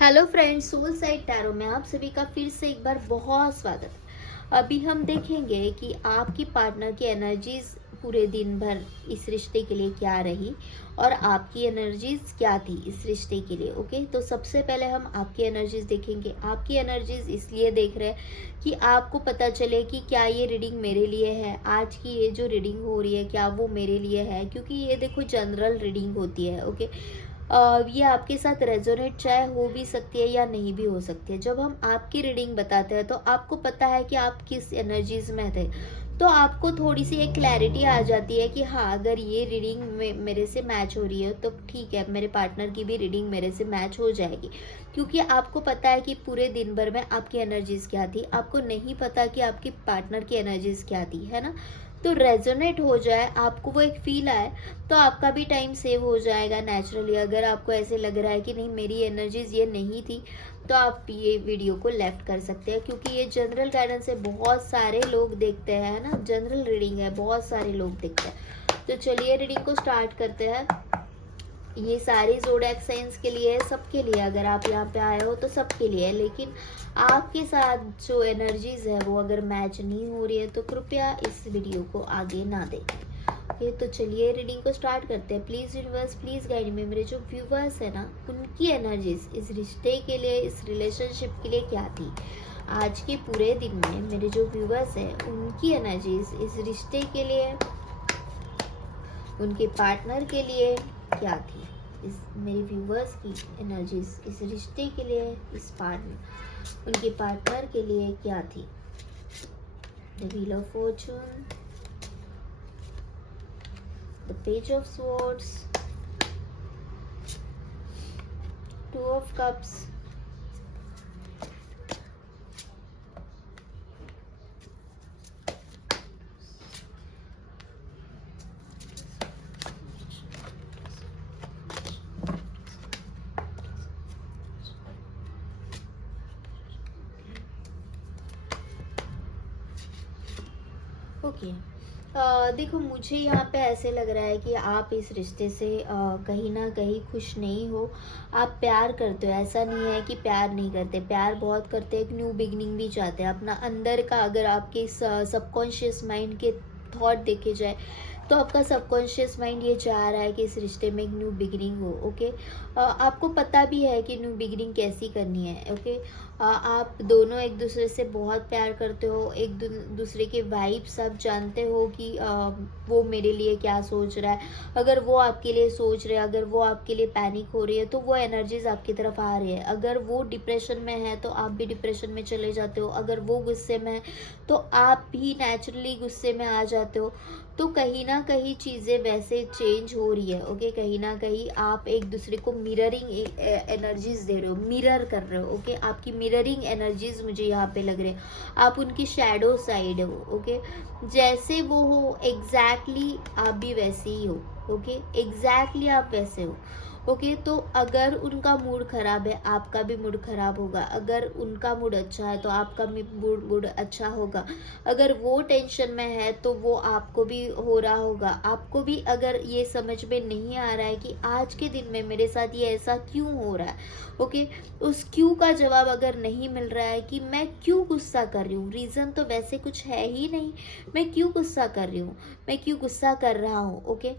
Hello friends, soul side tarot में आप सभी का फिर से एक बार बहुत स्वागत है। अभी हम देखेंगे कि आपकी पार्टनर की एनर्जीज पूरे दिन भर इस रिश्ते के लिए क्या रही और आपकी एनर्जीज क्या थी इस रिश्ते के लिए। ओके, तो सबसे पहले हम आपकी एनर्जीज देखेंगे। आपकी एनर्जीज इसलिए देख रहे हैं कि आपको पता चले कि क्या ये रीडिंग मेरे लिए है, आज की ये जो रीडिंग हो रही है क्या वो मेरे लिए है, क्योंकि ये देखो जनरल रीडिंग होती है। ओके, ये आपके साथ रेजोनेट चाहे हो भी सकती है या नहीं भी हो सकती है। जब हम आपकी रीडिंग बताते हैं तो आपको पता है कि आप किस एनर्जीज में थे, तो आपको थोड़ी सी एक क्लैरिटी आ जाती है कि हाँ, अगर ये रीडिंग मेरे से मैच हो रही है तो ठीक है, मेरे पार्टनर की भी रीडिंग मेरे से मैच हो जाएगी। क्योंकि आपको पता है कि पूरे दिन भर में आपकी एनर्जीज क्या थी, आपको नहीं पता कि आपकी पार्टनर की एनर्जीज क्या थी, है ना। तो रेजोनेट हो जाए, आपको वो एक फील आए, तो आपका भी टाइम सेव हो जाएगा नेचुरली। अगर आपको ऐसे लग रहा है कि नहीं, मेरी एनर्जीज ये नहीं थी, तो आप ये वीडियो को लेफ्ट कर सकते हैं, क्योंकि ये जनरल गाइडेंस है, बहुत सारे लोग देखते हैं ना, जनरल रीडिंग है, बहुत सारे लोग देखते हैं। तो चलिए रीडिंग को स्टार्ट करते हैं। ये सारी ज़ोडिएक साइंस के लिए है, सबके लिए। अगर आप यहाँ पे आए हो तो सबके लिए है, लेकिन आपके साथ जो एनर्जीज है वो अगर मैच नहीं हो रही है तो कृपया इस वीडियो को आगे ना देखें। ओके, तो चलिए रीडिंग को स्टार्ट करते हैं। प्लीज़ यूनिवर्स, प्लीज़ गाइड में। मेरे जो व्यूवर्स है ना, उनकी एनर्जीज इस रिश्ते के लिए, इस रिलेशनशिप के लिए क्या थी आज के पूरे दिन में। मेरे जो व्यूवर्स है उनकी एनर्जीज इस रिश्ते के लिए, उनके पार्टनर के लिए क्या थी। इस मेरे व्यूवर्स की एनर्जीज इस रिश्ते के लिए, इस पार्टनर, उनके पार्टनर के लिए क्या थी। The wheel of Fortune, the page of swords, two of cups, okay. देखो, मुझे यहाँ पे ऐसे लग रहा है कि आप इस रिश्ते से कहीं ना कहीं खुश नहीं हो। आप प्यार करते हो, ऐसा नहीं है कि प्यार नहीं करते, प्यार बहुत करते हैं, एक न्यू बिगनिंग भी चाहते हैं अपना अंदर का। अगर आपके सबकॉन्शियस माइंड के थॉट देखे जाए तो आपका सबकॉन्शियस माइंड ये चाह रहा है कि इस रिश्ते में एक न्यू बिगिनिंग हो। ओके, आपको पता भी है कि न्यू बिगिनिंग कैसी करनी है। ओके, आप दोनों एक दूसरे से बहुत प्यार करते हो, एक दूसरे के वाइब्स आप जानते हो कि वो मेरे लिए क्या सोच रहा है। अगर वो आपके लिए सोच रहे हैं, अगर वो आपके लिए पैनिक हो रही है, तो वो एनर्जीज आपकी तरफ आ रही है। अगर वो डिप्रेशन में है तो आप भी डिप्रेशन में चले जाते हो। अगर वो गुस्से में है तो आप भी नेचुरली गुस्से में आ जाते हो। तो कहीं ना कहीं चीज़ें वैसे चेंज हो रही है। ओके, कहीं ना कहीं आप एक दूसरे को मिररिंग एनर्जीज दे रहे हो, मिरर कर रहे हो। ओके, आपकी मिररिंग एनर्जीज मुझे यहाँ पे लग रहे हैं। आप उनकी शैडो साइड हो। ओके, जैसे वो हो एग्जैक्टली आप भी वैसे ही हो। ओके, एग्जैक्टली आप वैसे हो। ओके, तो अगर उनका मूड खराब है, आपका भी मूड खराब होगा। अगर उनका मूड अच्छा है तो आपका भी मूड अच्छा होगा। अगर वो टेंशन में है तो वो आपको भी हो रहा होगा। आपको भी अगर ये समझ में नहीं आ रहा है कि आज के दिन में मेरे साथ ये ऐसा क्यों हो रहा है, ओके, उस क्यों का जवाब अगर नहीं मिल रहा है कि मैं क्यों गुस्सा कर रही हूँ, रीज़न तो वैसे कुछ है ही नहीं, मैं क्यों गुस्सा कर रही हूँ, मैं क्यों गुस्सा कर रहा हूँ। ओके,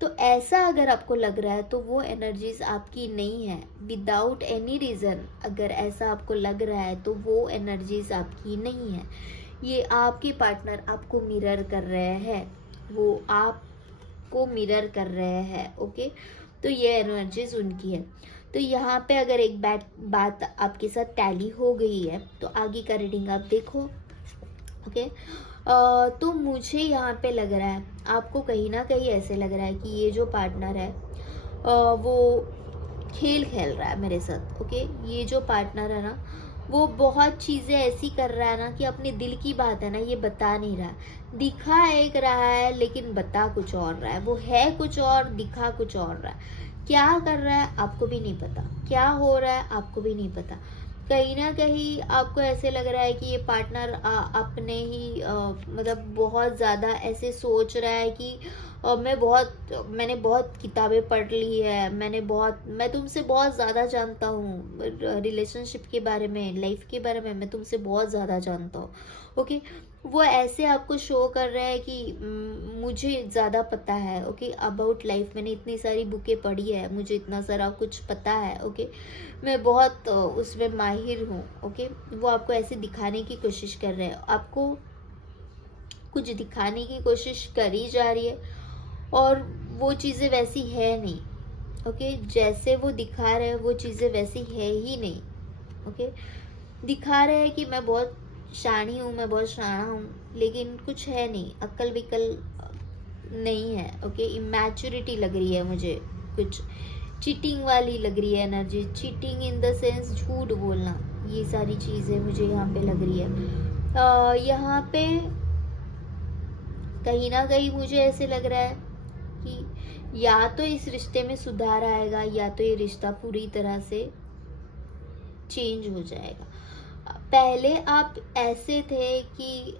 तो ऐसा अगर आपको लग रहा है तो वो एनर्जीज आपकी नहीं है। विदाउट एनी रीज़न अगर ऐसा आपको लग रहा है तो वो एनर्जीज आपकी नहीं है। ये आपके पार्टनर आपको मिरर कर रहे हैं, वो आपको मिरर कर रहे हैं। ओके, तो ये एनर्जीज उनकी है। तो यहाँ पे अगर एक बात आपके साथ टैली हो गई है तो आगे का रीडिंग आप देखो। ओके, तो मुझे यहाँ पे लग रहा है, आपको कहीं ना कहीं ऐसे लग रहा है कि ये जो पार्टनर है वो खेल खेल रहा है मेरे साथ। ओके, ये जो पार्टनर है ना, वो बहुत चीज़ें ऐसी कर रहा है ना कि अपने दिल की बात है ना, ये बता नहीं रहा। दिखा एक रहा है लेकिन बता कुछ और रहा है। वो है कुछ और, दिखा कुछ और रहा है। क्या कर रहा है आपको भी नहीं पता, क्या हो रहा है आपको भी नहीं पता। कहीं ना कहीं आपको ऐसे लग रहा है कि ये पार्टनर अपने ही मतलब बहुत ज़्यादा ऐसे सोच रहा है कि और मैंने बहुत किताबें पढ़ ली है, मैं तुमसे बहुत ज़्यादा जानता हूँ, रिलेशनशिप के बारे में, लाइफ के बारे में मैं तुमसे बहुत ज़्यादा जानता हूँ। ओके, वो ऐसे आपको शो कर रहा है कि मुझे ज़्यादा पता है, ओके, अबाउट लाइफ। मैंने इतनी सारी बुकें पढ़ी है, मुझे इतना सारा कुछ पता है, ओके, मैं बहुत उसमें माहिर हूँ, ओके। वो आपको ऐसे दिखाने की कोशिश कर रहे हैं, आपको कुछ दिखाने की कोशिश करी जा रही है, और वो चीज़ें वैसी है नहीं, ओके। जैसे वो दिखा रहे हैं वो चीज़ें वैसी है ही नहीं, ओके। दिखा रहे हैं कि मैं बहुत शानी हूँ, मैं बहुत शाना हूँ, लेकिन कुछ है नहीं, अक्ल विकल नहीं है, ओके। इमैच्योरिटी लग रही है मुझे, कुछ चीटिंग वाली लग रही है energy, cheating in the sense झूठ बोलना, ये सारी चीज़ें मुझे यहाँ पे लग रही है। यहाँ पे कहीं ना कहीं मुझे ऐसे लग रहा है कि या तो इस रिश्ते में सुधार आएगा, या तो ये रिश्ता पूरी तरह से चेंज हो जाएगा। पहले आप ऐसे थे कि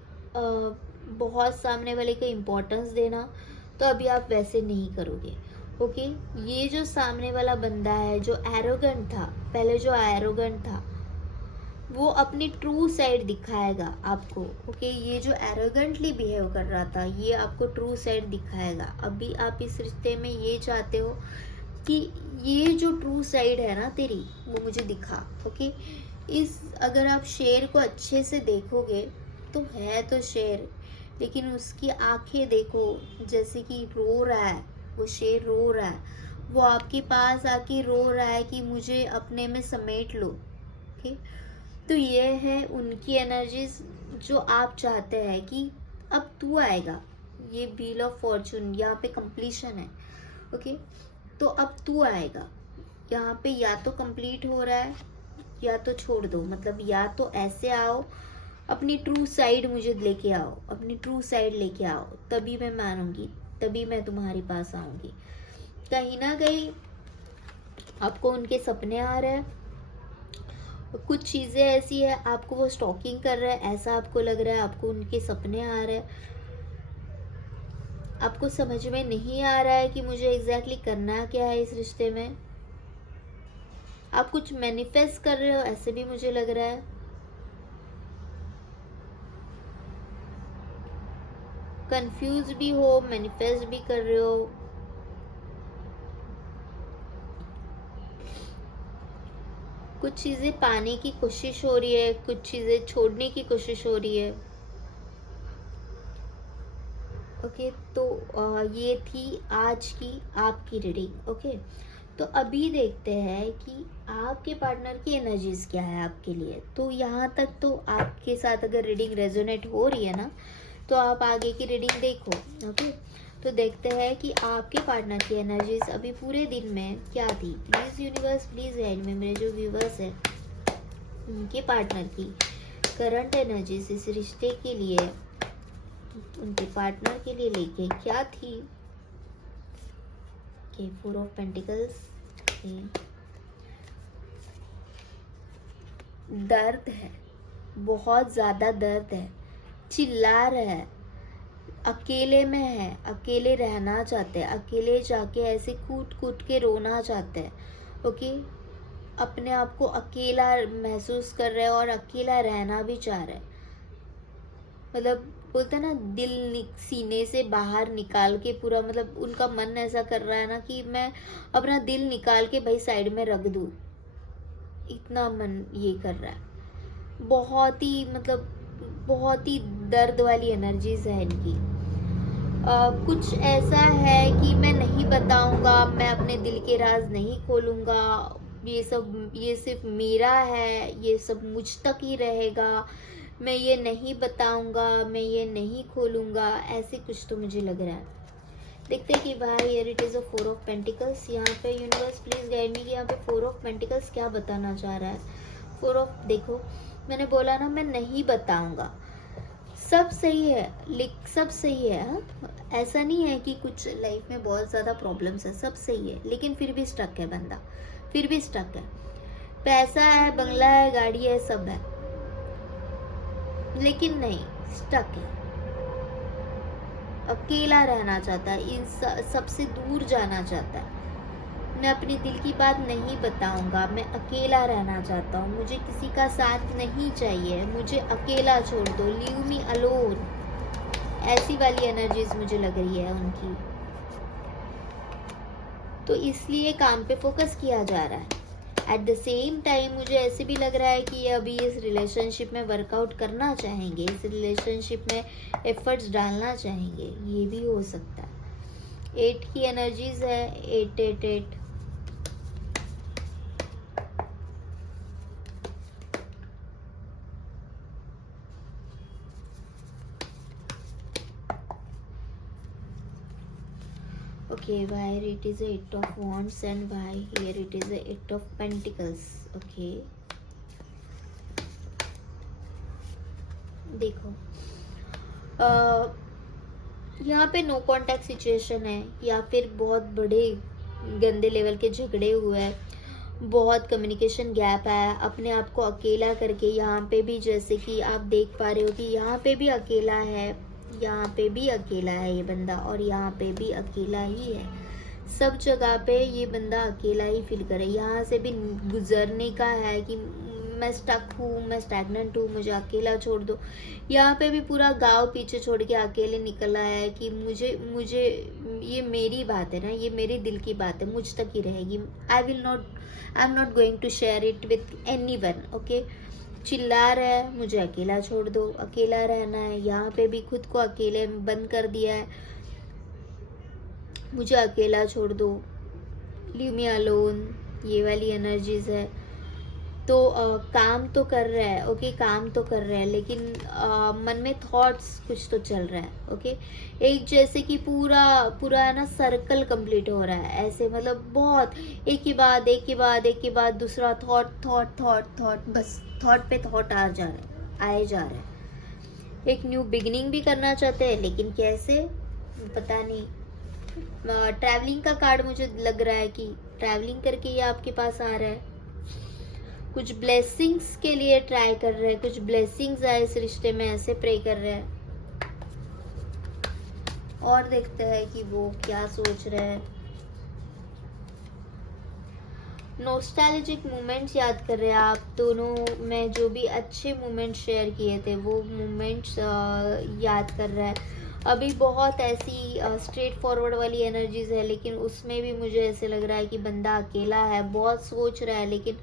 बहुत सामने वाले को इम्पोर्टेंस देना, तो अभी आप वैसे नहीं करोगे, ओके। ये जो सामने वाला बंदा है जो एरोगेंट था, पहले जो एरोगेंट था, वो अपनी ट्रू साइड दिखाएगा आपको, ओके। ये जो एरोगेंटली बिहेव कर रहा था, ये आपको ट्रू साइड दिखाएगा। अभी आप इस रिश्ते में ये चाहते हो कि ये जो ट्रू साइड है ना तेरी, वो मुझे दिखा, ओके। अगर आप शेर को अच्छे से देखोगे तो है तो शेर, लेकिन उसकी आंखें देखो, जैसे कि रो रहा है, वो शेर रो रहा है, वो आपके पास आके रो रहा है कि मुझे अपने में समेट लो, ओके। तो ये है उनकी एनर्जीज, जो आप चाहते हैं कि अब तू आएगा। ये व्हील ऑफ फॉर्चून यहाँ पे कंप्लीशन है, ओके। तो अब तू आएगा, यहाँ पे या तो कंप्लीट हो रहा है या तो छोड़ दो, मतलब या तो ऐसे आओ, अपनी ट्रू साइड मुझे लेके आओ, अपनी ट्रू साइड लेके आओ, तभी मैं मानूंगी, तभी मैं तुम्हारे पास आऊंगी। कहीं ना कहीं आपको उनके सपने आ रहे हैं, कुछ चीज़ें ऐसी है, आपको वो स्टॉकिंग कर रहा है, ऐसा आपको लग रहा है, आपको उनके सपने आ रहे हैं, आपको समझ में नहीं आ रहा है कि मुझे एग्जैक्टली करना क्या है इस रिश्ते में। आप कुछ मैनिफेस्ट कर रहे हो, ऐसे भी मुझे लग रहा है। कंफ्यूज भी हो, मैनिफेस्ट भी कर रहे हो। कुछ चीज़ें पाने की कोशिश हो रही है, कुछ चीज़ें छोड़ने की कोशिश हो रही है, ओके। तो ये थी आज की आपकी रीडिंग, ओके। तो अभी देखते हैं कि आपके पार्टनर की एनर्जीज क्या है आपके लिए। तो यहाँ तक तो आपके साथ अगर रीडिंग रेजोनेट हो रही है ना, तो आप आगे की रीडिंग देखो, ओके। तो देखते हैं कि आपके पार्टनर की एनर्जीज अभी पूरे दिन में क्या थी। प्लीज़ यूनिवर्स, प्लीज़ गाइड में, मेरे जो व्यूवर्स हैं उनके पार्टनर की करंट एनर्जीज इस रिश्ते के लिए, उनके पार्टनर के लिए लेके क्या थी। ओके, 4 ऑफ पेंटिकल्स, दर्द है, बहुत ज़्यादा दर्द है, चिल्ला रहा है, अकेले में है, अकेले रहना चाहते हैं, अकेले जाके ऐसे कूट कूट के रोना चाहते हैं, ओके। अपने आप को अकेला महसूस कर रहे हैं और अकेला रहना भी चाह रहे हैं, मतलब बोलते हैं ना, सीने से बाहर निकाल के पूरा, मतलब उनका मन ऐसा कर रहा है ना कि मैं अपना दिल निकाल के भाई साइड में रख दूँ, इतना मन ये कर रहा है। बहुत ही, मतलब बहुत ही दर्द वाली एनर्जीज है इनकी। कुछ ऐसा है कि मैं नहीं बताऊंगा, मैं अपने दिल के राज नहीं खोलूंगा, ये सिर्फ मेरा है, ये सब मुझ तक ही रहेगा, मैं ये नहीं बताऊंगा, मैं ये नहीं खोलूंगा, ऐसे कुछ तो मुझे लग रहा है। देखते हैं कि भाई here it is a 4 of pentacles. यहाँ पे यूनिवर्स प्लीज गाइड मी कि यहाँ पे 4 ऑफ पेंटिकल्स क्या बताना चाह रहा है। 4 ऑफ, देखो मैंने बोला ना मैं नहीं बताऊंगा, सब सही है, सब सही है, हाँ? ऐसा नहीं है कि कुछ लाइफ में बहुत ज़्यादा प्रॉब्लम्स है, सब सही है, लेकिन फिर भी स्टक है बंदा, फिर भी स्टक है। पैसा है, बंगला है, गाड़ी है, सब है, लेकिन नहीं, स्टक है। अकेला रहना चाहता है, इन सबसे दूर जाना चाहता है। मैं अपने दिल की बात नहीं बताऊंगा, मैं अकेला रहना चाहता हूँ, मुझे किसी का साथ नहीं चाहिए, मुझे अकेला छोड़ दो, लीव मी अलोन। ऐसी वाली एनर्जीज मुझे लग रही है उनकी। तो इसलिए काम पे फोकस किया जा रहा है। एट द सेम टाइम मुझे ऐसे भी लग रहा है कि ये अभी इस रिलेशनशिप में वर्कआउट करना चाहेंगे, इस रिलेशनशिप में एफर्ट्स डालना चाहेंगे, ये भी हो सकता है। 8 की एनर्जीज है, 888। Okay, why it is a 8 of wands and why here it is a 8 of pentacles. Okay, देखो यहाँ पे नो कांटेक्ट सिचुएशन है, या फिर बहुत बड़े गंदे लेवल के झगड़े हुए हैं, बहुत कम्युनिकेशन गैप है, अपने आप को अकेला करके। यहाँ पे भी जैसे कि आप देख पा रहे हो कि यहाँ पे भी अकेला है, यहाँ पे भी अकेला है ये बंदा, और यहाँ पे भी अकेला ही है। सब जगह पे ये बंदा अकेला ही फील करे। यहाँ से भी गुजरने का है कि मैं स्टक हूँ, मैं स्टैग्नेंट हूँ, मुझे अकेला छोड़ दो। यहाँ पे भी पूरा गांव पीछे छोड़ के अकेले निकला है कि मुझे ये मेरी बात है ना, ये मेरे दिल की बात है, मुझ तक ही रहेगी। I am not going to share it with anyone. Okay, चिल्ला रहा है, मुझे अकेला छोड़ दो, अकेला रहना है। यहाँ पे भी खुद को अकेले बंद कर दिया है, मुझे अकेला छोड़ दो, लीव मी अलोन, ये वाली एनर्जीज है। तो काम तो कर रहा है, ओके, काम तो कर रहा है, लेकिन मन में थॉट्स कुछ तो चल रहा है। ओके, एक जैसे कि पूरा है ना सर्कल कंप्लीट हो रहा है ऐसे, मतलब बहुत एक के बाद दूसरा थॉट, बस थॉट पे थॉट आए जा रहे हैं। एक न्यू बिगिनिंग भी करना चाहते हैं, लेकिन कैसे पता नहीं। ट्रैवलिंग का कार्ड मुझे लग रहा है कि ट्रैवलिंग करके ये आपके पास आ रहा है। कुछ ब्लेसिंग्स के लिए ट्राई कर रहे हैं, कुछ ब्लेसिंग्स आए इस रिश्ते में, ऐसे प्रे कर रहे हैं। और देखते हैं कि वो क्या सोच रहे हैं। नॉस्टैल्जिक मोमेंट्स याद कर रहे हैं आप दोनों में, जो भी अच्छे मोमेंट्स शेयर किए थे वो मोमेंट्स याद कर रहा है। अभी बहुत ऐसी स्ट्रेट फॉरवर्ड वाली एनर्जीज है, लेकिन उसमें भी मुझे ऐसे लग रहा है कि बंदा अकेला है, बहुत सोच रहा है, लेकिन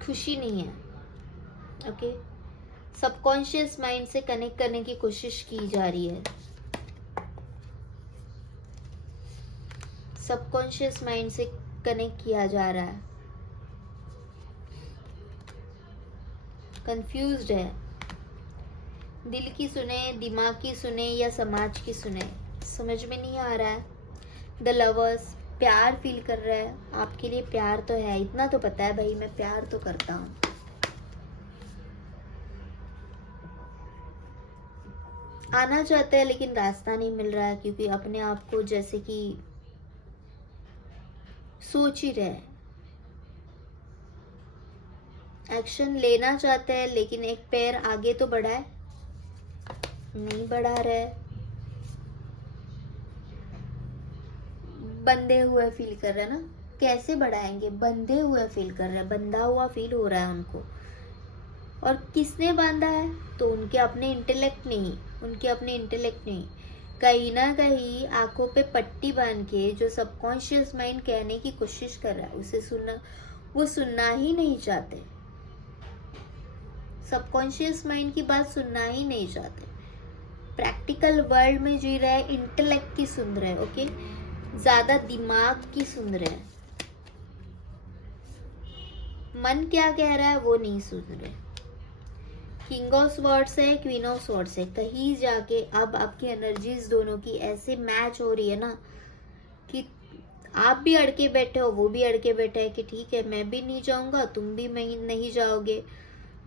खुशी नहीं है। ओके, सबकॉन्शियस माइंड से कनेक्ट करने की कोशिश की जा रही है, सबकॉन्शियस माइंड से कनेक्ट किया जा रहा है। कंफ्यूज्ड है, दिल की सुने, दिमाग की सुने या समाज की सुने, समझ में नहीं आ रहा है। द लवर्स प्यार फील कर रहा है, आपके लिए प्यार तो है, इतना तो पता है भाई, मैं प्यार तो करता हूँ। आना चाहता है लेकिन रास्ता नहीं मिल रहा है, क्योंकि अपने आप को जैसे कि सोच ही रहे। एक्शन लेना चाहते हैं, लेकिन एक पैर आगे तो बढ़ा है, नहीं बढ़ा रहे, बंधे हुए फील कर रहे हैं ना। कैसे बढ़ाएंगे, बंधे हुए फील कर रहे हैं, बंधा हुआ फील हो रहा है उनको। और किसने बांधा है, तो उनके अपने इंटेलेक्ट नहीं, कहीं ना कहीं आंखों पे पट्टी बांध के जो सबकॉन्शियस माइंड कहने की कोशिश कर रहा है, उसे सुनना ही नहीं चाहते। सबकॉन्शियस माइंड की बात सुनना ही नहीं चाहते। प्रैक्टिकल वर्ल्ड में जी रहे हैं, इंटेलेक्ट की सुन रहे हैं। ओके, ज्यादा दिमाग की सुन रहे हैं, मन क्या कह रहा है वो नहीं सुन रहे। किंग ऑफ स्वॉर्ड्स है, क्वीन ऑफ स्वॉर्ड्स है, कहीं जाके अब आपकी एनर्जीज दोनों की ऐसे मैच हो रही है ना कि आप भी अड़के बैठे हो, वो भी अड़के बैठे है कि ठीक है, मैं भी नहीं जाऊंगा, तुम भी नहीं जाओगे,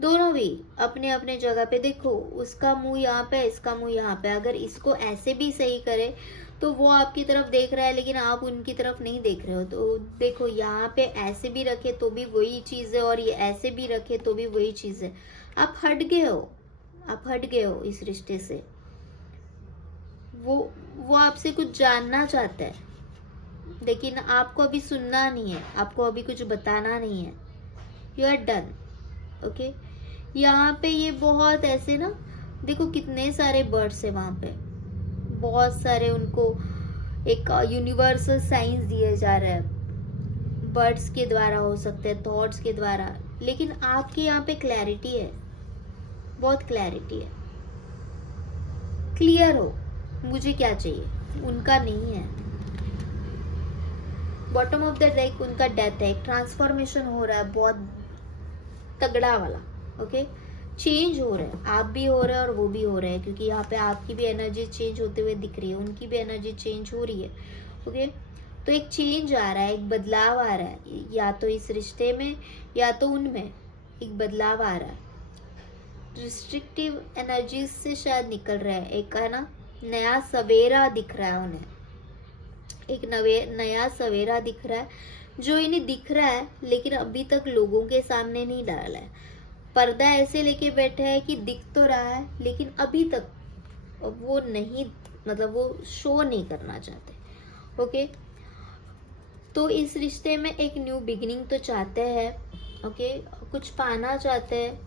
दोनों भी अपने अपने जगह पे। देखो, उसका मुंह यहाँ पे, इसका मुंह यहाँ पे। अगर इसको ऐसे भी सही करे तो वो आपकी तरफ देख रहा है, लेकिन आप उनकी तरफ नहीं देख रहे हो। तो देखो, यहाँ पे ऐसे भी रखे तो भी वही चीज है, और ये ऐसे भी रखे तो भी वही चीज है। आप हट गए हो, आप हट गए हो इस रिश्ते से, वो आपसे कुछ जानना चाहता है, लेकिन आपको अभी सुनना नहीं है, आपको अभी कुछ बताना नहीं है, यू आर डन। ओके, यहाँ पे ये बहुत ऐसे ना, देखो कितने सारे बर्ड्स है वहाँ पे, बहुत सारे उनको एक यूनिवर्सल साइंस दिए जा रहे हैं, बर्ड्स के द्वारा हो सकते हैं, थॉट्स के द्वारा, लेकिन आपके यहाँ पे क्लैरिटी है, बहुत क्लैरिटी है, क्लियर हो मुझे क्या चाहिए, उनका नहीं है। बॉटम ऑफ द डेक उनका डेथ है, ट्रांसफॉर्मेशन हो रहा है बहुत तगड़ा वाला। ओके, चेंज हो रहा है, आप भी हो रहे हैं और वो भी हो रहे हैं, क्योंकि यहाँ पे आपकी भी एनर्जी चेंज होते हुए दिख रही है, उनकी भी एनर्जी चेंज हो रही है। ओके, तो एक चेंज आ रहा है, एक बदलाव आ रहा है, या तो इस रिश्ते में या तो उनमें एक बदलाव आ रहा है। रिस्ट्रिक्टिव एनर्जी से शायद निकल रहा है, एक है ना नया सवेरा दिख रहा है उन्हें, एक नया सवेरा दिख रहा है, जो इन्हें दिख रहा है लेकिन अभी तक लोगों के सामने नहीं डाला है। पर्दा ऐसे लेके बैठे हैं कि दिख तो रहा है लेकिन अभी तक वो नहीं, मतलब वो शो नहीं करना चाहते। ओके, तो इस रिश्ते में एक न्यू बिगिनिंग तो चाहते हैं। ओके, कुछ पाना चाहते हैं,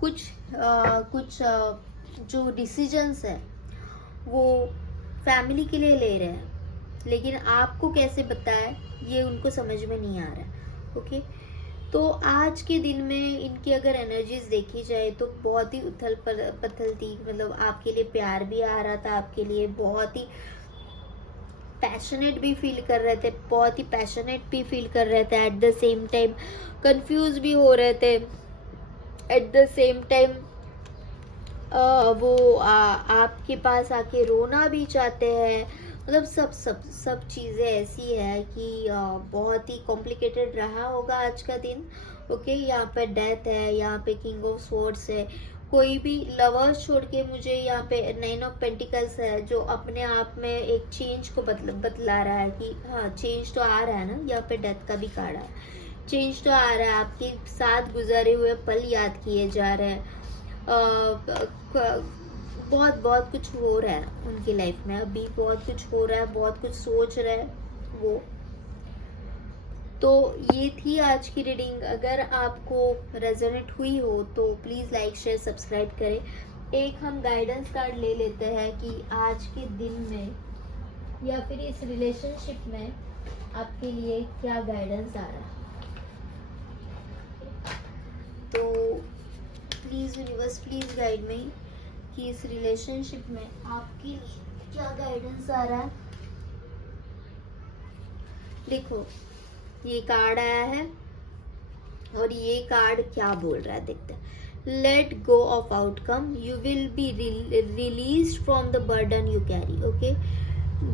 कुछ जो डिसीजंस है वो फैमिली के लिए ले रहे हैं, लेकिन आपको कैसे बताए ये उनको समझ में नहीं आ रहा है। ओके, तो आज के दिन में इनकी अगर एनर्जीज देखी जाए तो बहुत ही उथल पथल थी, मतलब आपके लिए प्यार भी आ रहा था, आपके लिए बहुत ही पैशनेट भी फील कर रहे थे, बहुत ही पैशनेट भी फील कर रहे थे, at the same time confuse भी हो रहे थे, एट द सेम टाइम वो आपके पास आके रोना भी चाहते हैं, मतलब सब चीज़ें ऐसी है कि बहुत ही कॉम्प्लिकेटेड रहा होगा आज का दिन। ओके, यहाँ पे डेथ है, यहाँ पे किंग ऑफ स्वॉर्ड्स है, कोई भी लवर्स छोड़ के मुझे यहाँ पे 9 ऑफ पेंटिकल्स है, जो अपने आप में एक चेंज को बतला रहा है कि हाँ चेंज तो आ रहा है ना। यहाँ पे डेथ का भी कार्ड है, चेंज तो आ रहा है, आपके साथ गुजरे हुए पल याद किए जा रहे हैं, बहुत कुछ हो रहा है उनकी लाइफ में, अभी बहुत कुछ हो रहा है, बहुत कुछ सोच रहे हैं वो। तो ये थी आज की रीडिंग। अगर आपको रेजोनेट हुई हो तो प्लीज़ लाइक शेयर सब्सक्राइब करें। एक हम गाइडेंस कार्ड ले लेते हैं कि आज के दिन में या फिर इस रिलेशनशिप में आपके लिए क्या गाइडेंस आ रहा है। तो please universe please guide me कि इस रिलेशनशिप में आपके लिए क्या गाइडेंस आ रहा है। देखो ये कार्ड आया है और ये कार्ड क्या बोल रहा है देखते हैं। Let go of outcome, you will be release from the burden you carry. Okay,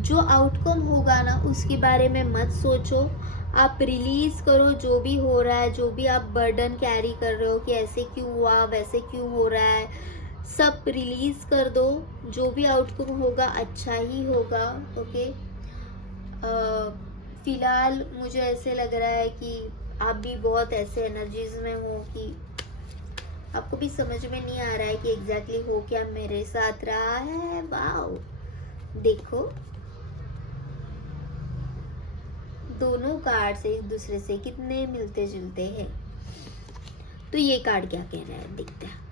जो आउटकम होगा ना उसके बारे में मत सोचो, आप रिलीज करो जो भी हो रहा है, जो भी आप बर्डन कैरी कर रहे हो कि ऐसे क्यों हुआ वैसे क्यों हो रहा है, सब रिलीज कर दो। जो भी आउटकम होगा अच्छा ही होगा। ओके, फिलहाल मुझे ऐसे लग रहा है कि आप भी बहुत ऐसे एनर्जीज में हो कि आपको भी समझ में नहीं आ रहा है कि एग्जैक्टली हो क्या मेरे साथ रहा है। वाओ, देखो दोनों कार्ड एक दूसरे से कितने मिलते जुलते हैं। तो ये कार्ड क्या कह रहा है देखते हैं।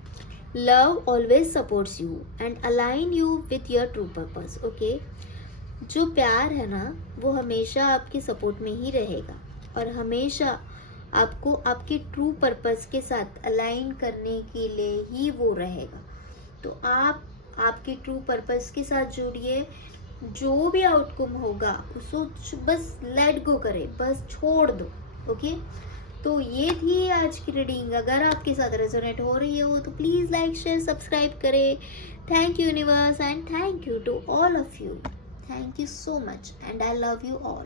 Love always supports you and align you with your true purpose. Okay, जो प्यार है ना वो हमेशा आपके सपोर्ट में ही रहेगा और हमेशा आपको आपके ट्रू पर्पस के साथ अलाइन करने के लिए ही वो रहेगा। तो आप आपके ट्रू पर्पस के साथ जुड़िए, जो भी आउटकम होगा उसको बस लेट गो करें, बस छोड़ दो। ओके, तो ये थी आज की रीडिंग। अगर आपके साथ रेजोनेट हो रही हो तो प्लीज़ लाइक शेयर सब्सक्राइब करें। Thank you universe and thank you to all of you. Thank you so much and I love you all.